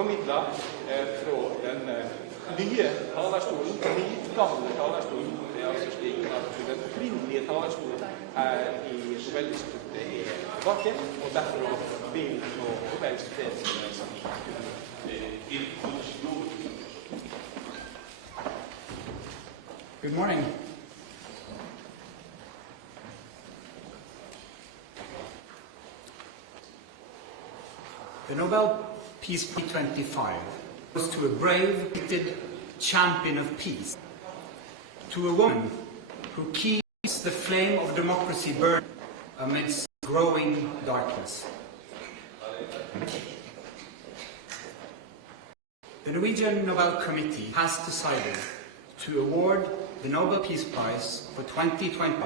formidlet fra den nye talerstolen, gamle talerstolen. Det altså slik at den opprinnelige talerstolen i Nobel-instituttet tilbake, og derfor vil Nobels fredspris Good morning. The Nobel Peace Prize 25 was to a brave, gifted champion of peace, to a woman who keeps the flame of democracy burning amidst growing darkness. The Norwegian Nobel Committee has decided to award the Nobel Peace Prize for 2020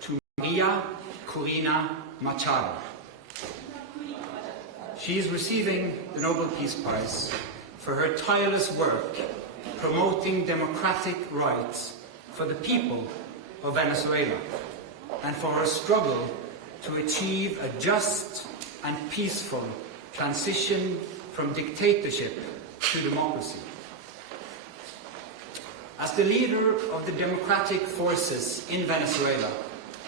to Maria Corina Machado. She is receiving the Nobel Peace Prize for her tireless work promoting democratic rights for the people of Venezuela and for her struggle to achieve a just and peaceful transition from dictatorship to democracy. As the leader of the democratic forces in Venezuela,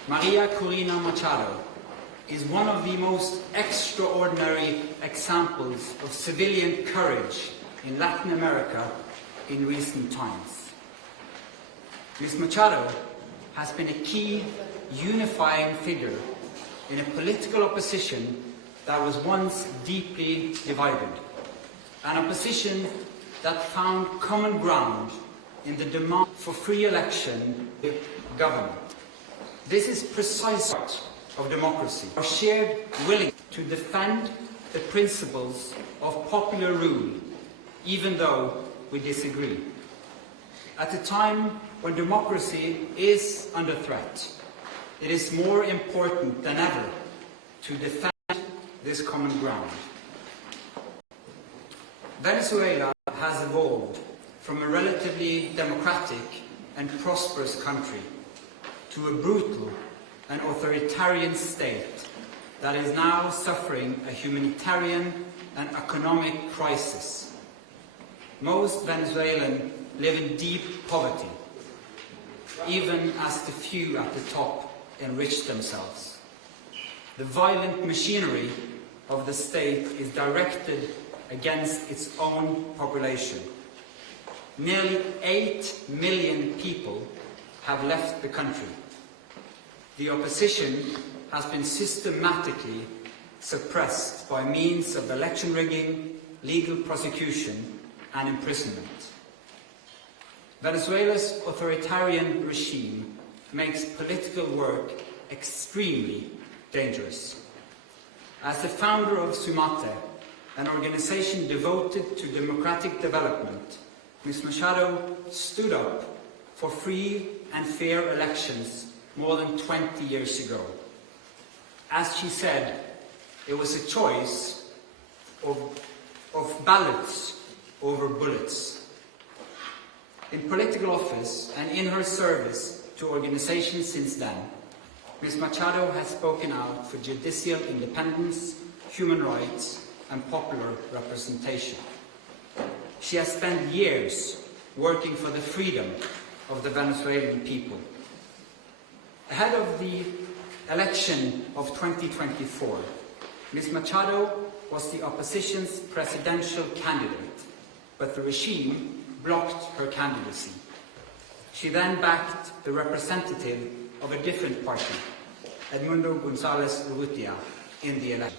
Maria Corina Machado is one of the most extraordinary examples of civilian courage in Latin America in recent times. Ms. Machado has been a key unifying figure in a political opposition that was once deeply divided, an opposition that found common ground in the demand for free election of government. This is precisely of democracy, our shared willingness to defend the principles of popular rule, even though we disagree. At a time when democracy is under threat, it is more important than ever to defend this common ground. Venezuela has evolved from a relatively democratic and prosperous country to a brutal and authoritarian state that is now suffering a humanitarian and economic crisis. Most Venezuelans live in deep poverty, even as the few at the top enrich themselves. The violent machinery of the state is directed against its own population. Nearly 8 million people have left the country. The opposition has been systematically suppressed by means of election rigging, legal prosecution and imprisonment. Venezuela's authoritarian regime makes political work extremely dangerous. As the founder of Sumate, an organization devoted to democratic development, Ms. Machado stood up for free and fair elections more than 20 years ago. As she said, it was a choice of ballots over bullets. In political office and in her service to organizations since then, Ms. Machado has spoken out for judicial independence, human rights, and popular representation. She has spent years working for the freedom of the Venezuelan people. Ahead of the election of 2024, Ms. Machado was the opposition's presidential candidate, but the regime blocked her candidacy. She then backed the representative of a different party, Edmundo González Urrutia, in the election.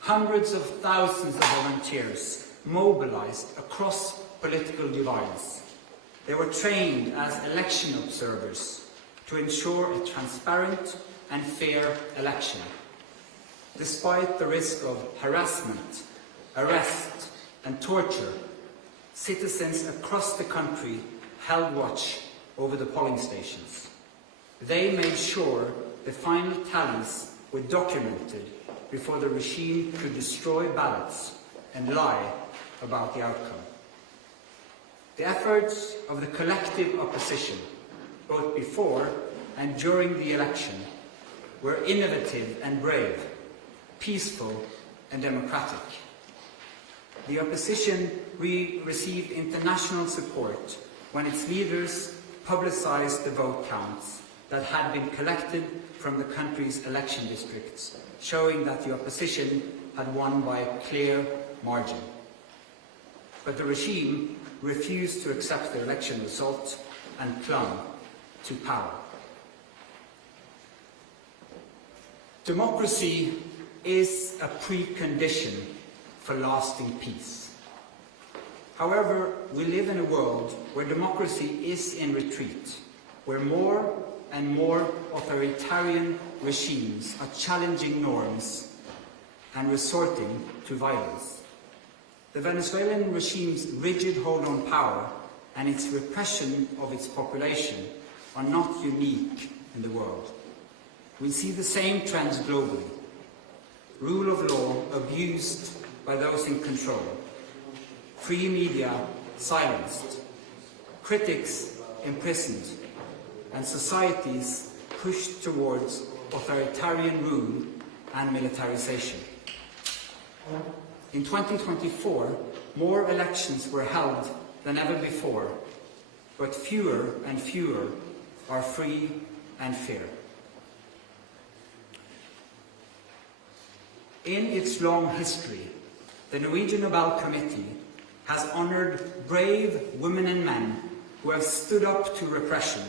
Hundreds of thousands of volunteers mobilized across political divides. They were trained as election observers to ensure a transparent and fair election. Despite the risk of harassment, arrest, and torture, citizens across the country held watch over the polling stations. They made sure the final tallies were documented before the regime could destroy ballots and lie about the outcome. The efforts of the collective opposition, both before and during the election, were innovative and brave, peaceful and democratic. The opposition received international support when its leaders publicized the vote counts that had been collected from the country's election districts, showing that the opposition had won by a clear margin. But the regime refused to accept the election result and clung to power. Democracy is a precondition for lasting peace. However, we live in a world where democracy is in retreat, where more and more authoritarian regimes are challenging norms and resorting to violence. The Venezuelan regime's rigid hold on power and its repression of its population are not unique in the world. We see the same trends globally. Rule of law abused by those in control, free media silenced, critics imprisoned, and societies pushed towards authoritarian rule and militarization. In 2024, more elections were held than ever before, but fewer and fewer are free and fair. In its long history, the Norwegian Nobel Committee has honored brave women and men who have stood up to repression,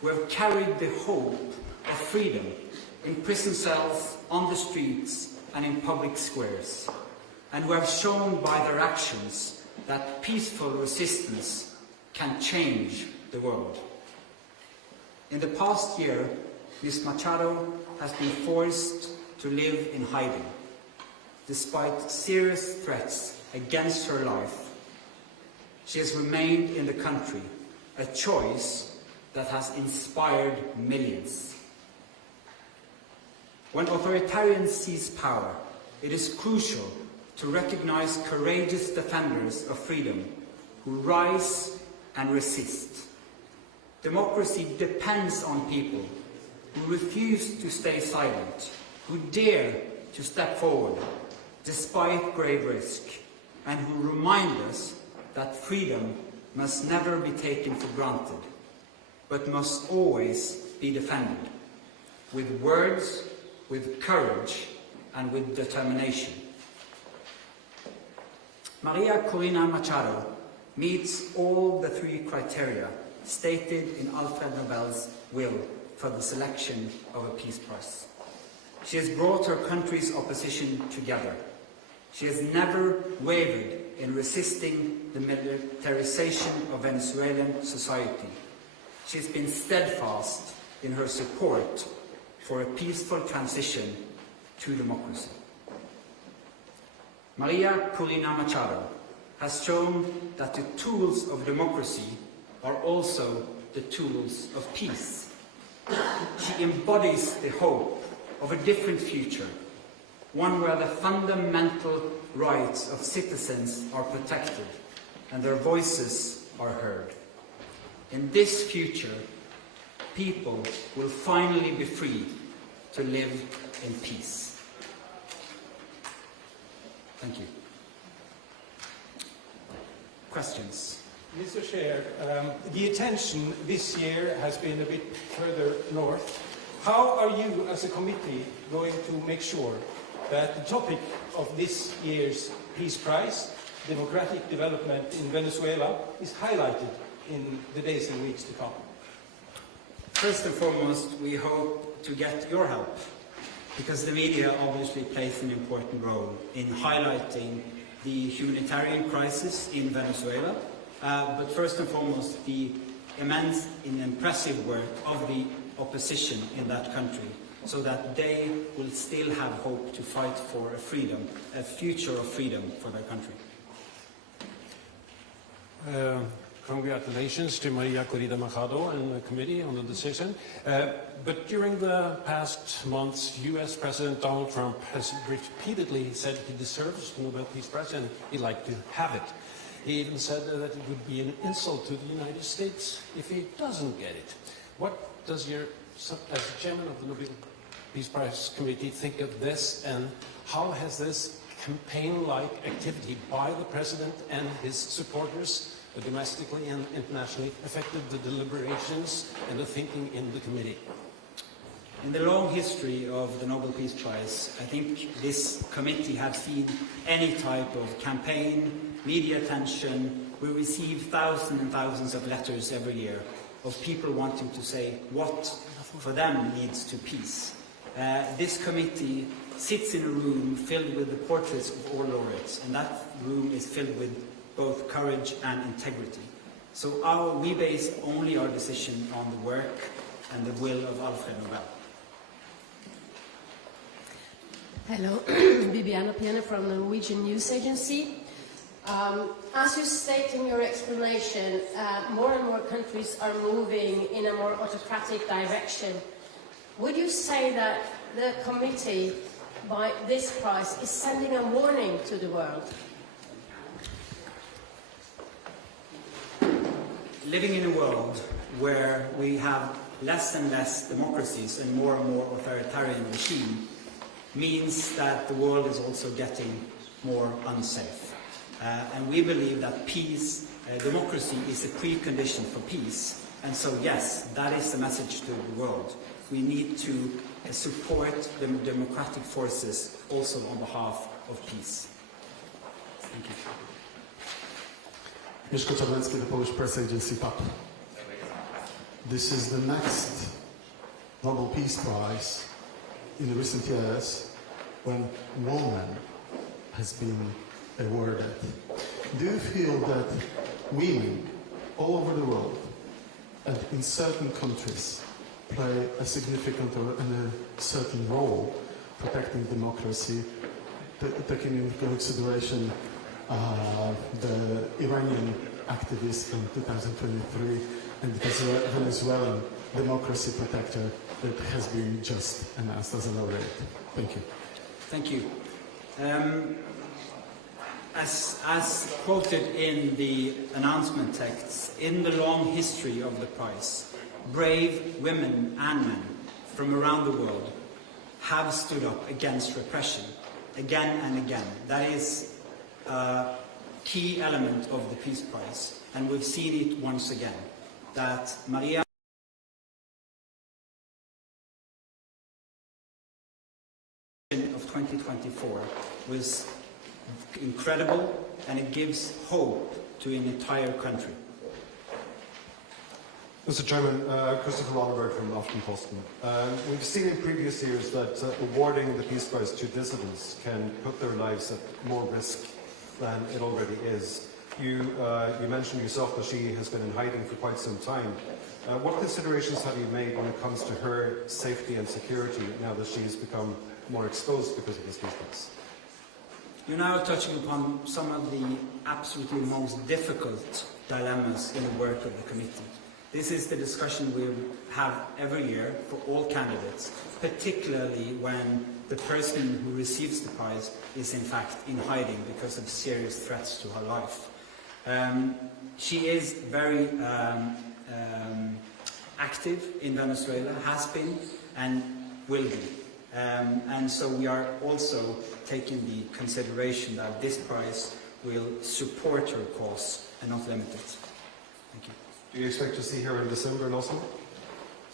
who have carried the hope of freedom in prison cells, on the streets, and in public squares, and who have shown by their actions that peaceful resistance can change the world. In the past year, Ms. Machado has been forced to live in hiding. Despite serious threats against her life, she has remained in the country, a choice that has inspired millions. When authoritarians seize power, it is crucial to recognize courageous defenders of freedom who rise and resist. Democracy depends on people who refuse to stay silent, who dare to step forward despite grave risk, and who remind us that freedom must never be taken for granted, but must always be defended, with words, with courage, and with determination. Maria Corina Machado meets all the three criteria stated in Alfred Nobel's will for the selection of a Peace Prize. She has brought her country's opposition together. She has never wavered in resisting the militarization of Venezuelan society. She has been steadfast in her support for a peaceful transition to democracy. Maria Corina Machado has shown that the tools of democracy are also the tools of peace. She embodies the hope of a different future, one where the fundamental rights of citizens are protected and their voices are heard. In this future, people will finally be free to live in peace. Thank you. Questions? Mr. Chair, the attention this year has been a bit further north. How are you, as a committee, going to make sure that the topic of this year's Peace Prize, democratic development in Venezuela, is highlighted in the days and weeks to come? First and foremost, we hope to get your help, because the media obviously plays an important role in highlighting the humanitarian crisis in Venezuela, but first and foremost, the immense and impressive work of the opposition in that country, so that they will still have hope to fight for a freedom, a future of freedom for their country. Congratulations to Maria Corina Machado and the committee on the decision. But during the past months, US President Donald Trump has repeatedly said he deserves the Nobel Peace Prize and he'd like to have it. He even said that it would be an insult to the United States if he doesn't get it. What does your, as chairman of the Nobel Peace Prize Committee, think of this, and how has this campaign-like activity by the president and his supporters, domestically and internationally, affected the deliberations and the thinking in the committee? In the long history of the Nobel Peace Prize, I think this committee has seen any type of campaign, media attention. We receive thousands and thousands of letters every year of people wanting to say what for them leads to peace. This committee sits in a room filled with the portraits of all laureates, and that room is filled with both courage and integrity. So we base only our decision on the work and the will of Alfred Nobel. Hello, Bibiana Piana from the Norwegian News Agency. As you state in your explanation, more and more countries are moving in a more autocratic direction. Would you say that the committee, by this prize, is sending a warning to the world? Living in a world where we have less and less democracies and more authoritarian regime means that the world is also getting more unsafe. And we believe that peace, democracy is a precondition for peace. And so, yes, that is the message to the world. We need to support the democratic forces also on behalf of peace. Thank you. Mieszko Czarnecki, the Polish press agency PAP. This is the next Nobel Peace Prize in recent years when woman has been awarded. Do you feel that women all over the world and in certain countries play a significant or a certain role protecting democracy, taking into consideration the Iranian activist in 2023 and the Venezuelan democracy protector that has been just announced as a laureate? Thank you. Thank you. As quoted in the announcement texts, in the long history of the prize, brave women and men from around the world have stood up against repression again and again. That is a key element of the Peace Prize, and we've seen it once again, that Maria of 2024 was incredible, and it gives hope to an entire country. Mr. Chairman, Christopher Ronneberg from Aftenposten. We've seen in previous years that awarding the Peace Prize to dissidents can put their lives at more risk than it already is. You mentioned yourself that she has been in hiding for quite some time. What considerations have you made when it comes to her safety and security now that she has become more exposed because of this Peace Prize? You're now touching upon some of the absolutely most difficult dilemmas in the work of the committee. This is the discussion we have every year for all candidates, particularly when the person who receives the prize is in fact in hiding because of serious threats to her life. She is very active in Venezuela, has been and will be. And so we are also taking the consideration that this prize will support her cause and not limit it. Thank you. Do you expect to see her in December in Oslo?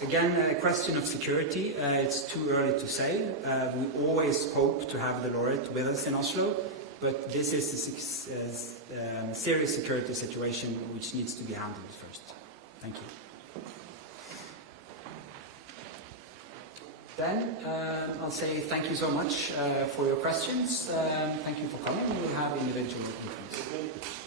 Again, a question of security. It's too early to say. We always hope to have the laureate with us in Oslo, but this is a serious security situation which needs to be handled first. Thank you. Then I'll say thank you so much for your questions. Thank you for coming. We will have individual conference.